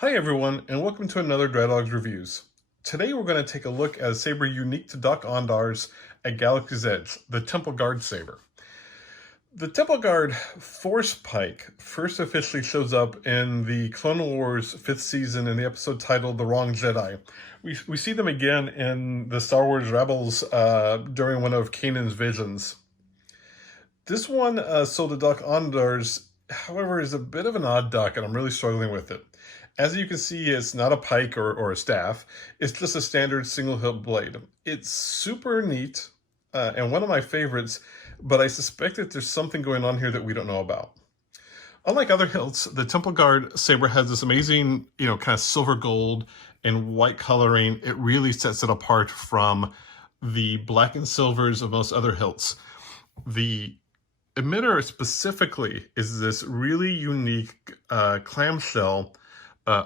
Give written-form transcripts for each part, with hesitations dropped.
Hi everyone, and welcome to another Dreadlogs Reviews. Today we're going to take a look at a saber unique to Dok-Ondar's at Galaxy's Edge, the Temple Guard Saber. The Temple Guard Force Pike first officially shows up in the Clone Wars 5th season in the episode titled The Wrong Jedi. We see them again in the Star Wars Rebels during one of Kanan's visions. This one sold to Dok-Ondar's, however, is a bit of an odd duck, and I'm really struggling with it. As you can see, it's not a pike or a staff. It's just a standard single hilt blade. It's super neat and one of my favorites, but I suspect that there's something going on here that we don't know about. Unlike other hilts, the Temple Guard Saber has this amazing, kind of silver gold and white coloring. It really sets it apart from the black and silvers of most other hilts. The emitter specifically is this really unique clamshell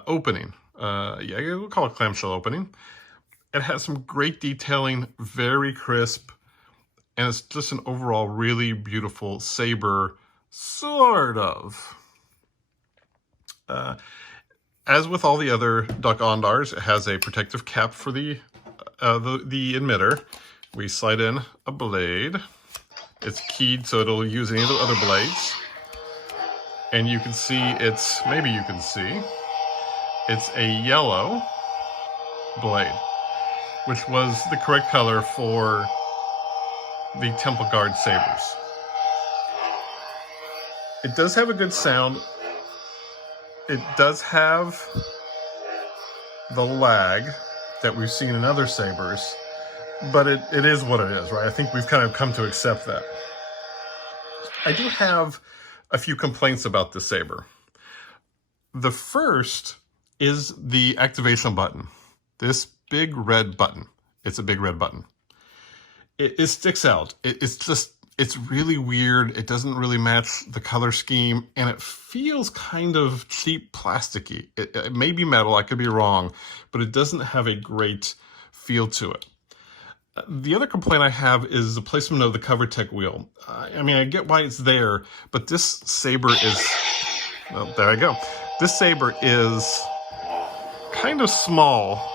opening. Yeah, we'll call it clamshell opening. It has some great detailing, very crisp, and it's just an overall really beautiful saber, sort of. As with all the other Dok-Ondars, it has a protective cap for the emitter. We slide in a blade. It's keyed so it'll use any of the other blades. And you can see maybe you can see, it's a yellow blade, which was the correct color for the Temple Guard sabers. It does have a good sound. It does have the lag that we've seen in other sabers, but it is what it is, right? I think we've kind of come to accept that. I do have a few complaints about the saber. The first is the activation button. This big red button. It's a big red button. It sticks out. It's really weird. It doesn't really match the color scheme, and it feels kind of cheap plasticky. It may be metal, I could be wrong, but it doesn't have a great feel to it. The other complaint I have is the placement of the cover tech wheel. I mean, I get why it's there, but this saber is, well, there I go. This saber is kind of small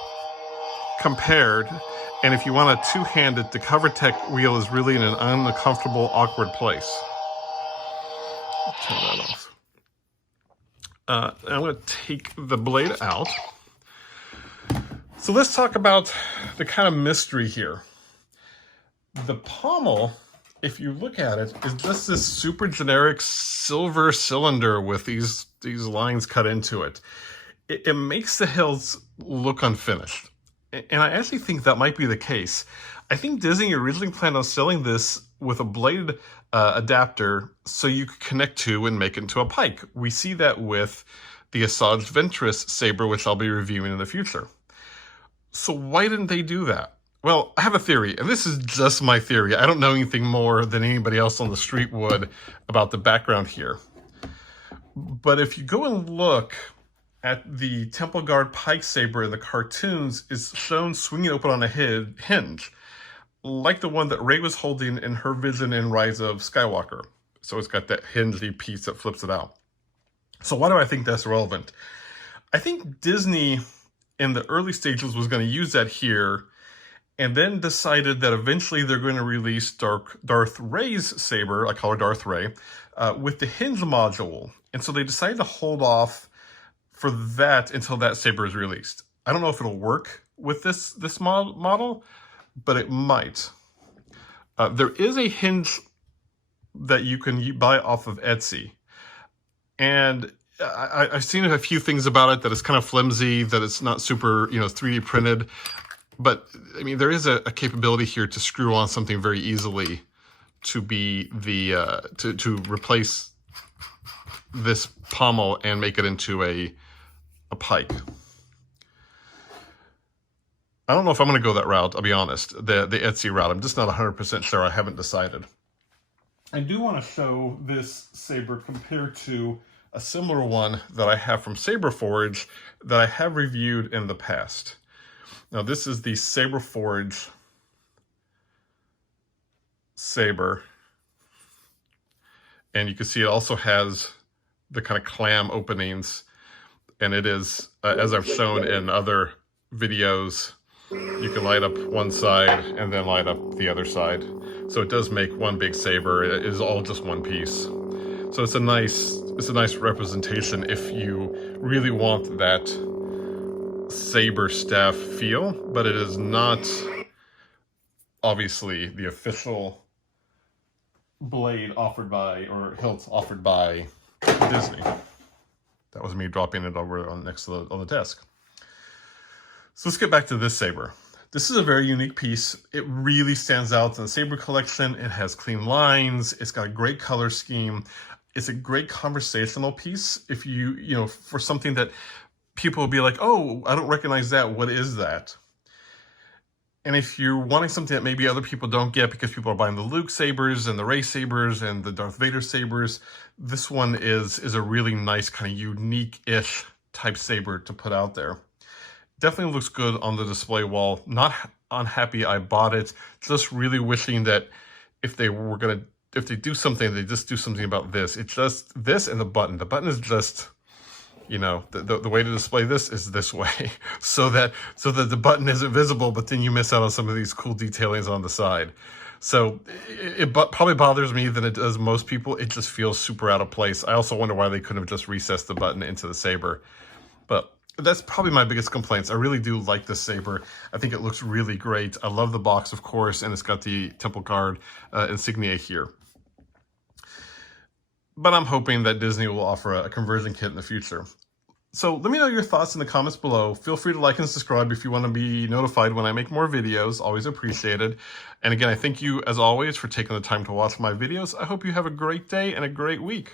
compared, and if you want to two-hand it, the cover tech wheel is really in an uncomfortable, awkward place. Turn that off. I'm going to take the blade out. So let's talk about the kind of mystery here. The pommel, if you look at it, is just this super generic silver cylinder with these lines cut into it. It makes the hilts look unfinished. And I actually think that might be the case. I think Disney originally planned on selling this with a blade adapter so you could connect to and make it into a pike. We see that with the Asajj Ventress saber, which I'll be reviewing in the future. So why didn't they do that? Well, I have a theory, and this is just my theory. I don't know anything more than anybody else on the street would about the background here. But if you go and look at the Temple Guard Pike Saber in the cartoons, is shown swinging open on a hinge, like the one that Rey was holding in her vision in Rise of Skywalker. So it's got that hingey piece that flips it out. So why do I think that's relevant? I think Disney in the early stages was going to use that here, and then decided that eventually they're going to release Darth Ray's saber, I call her Darth Ray, with the hinge module. And so they decided to hold off for that until that saber is released. I don't know if it'll work with this model, but it might. There is a hinge that you can buy off of Etsy. And I've seen a few things about it, that it's kind of flimsy, that it's not super, 3D printed. But, I mean, there is a capability here to screw on something very easily to be to replace this pommel and make it into a pike. I don't know if I'm going to go that route, I'll be honest, the Etsy route. I'm just not 100% sure. I haven't decided. I do want to show this saber compared to a similar one that I have from Saber Forge that I have reviewed in the past. Now this is the Saber Forge saber, and you can see it also has the kind of clam openings. and it is, as I've shown in other videos, you can light up one side and then light up the other side. So it does make one big saber. It is all just one piece. So it's a nice representation if you really want that saber staff feel, but it is not obviously the official blade offered by, or hilt offered by Disney. That was me dropping it over on next to on the desk. So let's get back to this saber. This is a very unique piece. It really stands out in the Saber collection. It has clean lines. It's got a great color scheme. It's a great conversational piece. If you know, for something that people will be like, oh, I don't recognize that. What is that? And if you're wanting something that maybe other people don't get because people are buying the Luke sabers and the Ray sabers and the Darth Vader sabers, this one is a really nice kind of unique-ish type saber to put out there. Definitely looks good on the display wall. Not unhappy I bought it. Just really wishing that if they do something, they just do something about this. It's just this and the button. The button is just, you know, the way to display this is this way, so that the button isn't visible, but then you miss out on some of these cool detailings on the side. So it probably bothers me than it does most people. It just feels super out of place. I also wonder why they couldn't have just recessed the button into the saber. But that's probably my biggest complaints. I really do like this saber. I think it looks really great. I love the box, of course, and it's got the Temple Guard insignia here. But I'm hoping that Disney will offer a conversion kit in the future. So let me know your thoughts in the comments below. Feel free to like and subscribe if you want to be notified when I make more videos. Always appreciated. And again, I thank you, as always, for taking the time to watch my videos. I hope you have a great day and a great week.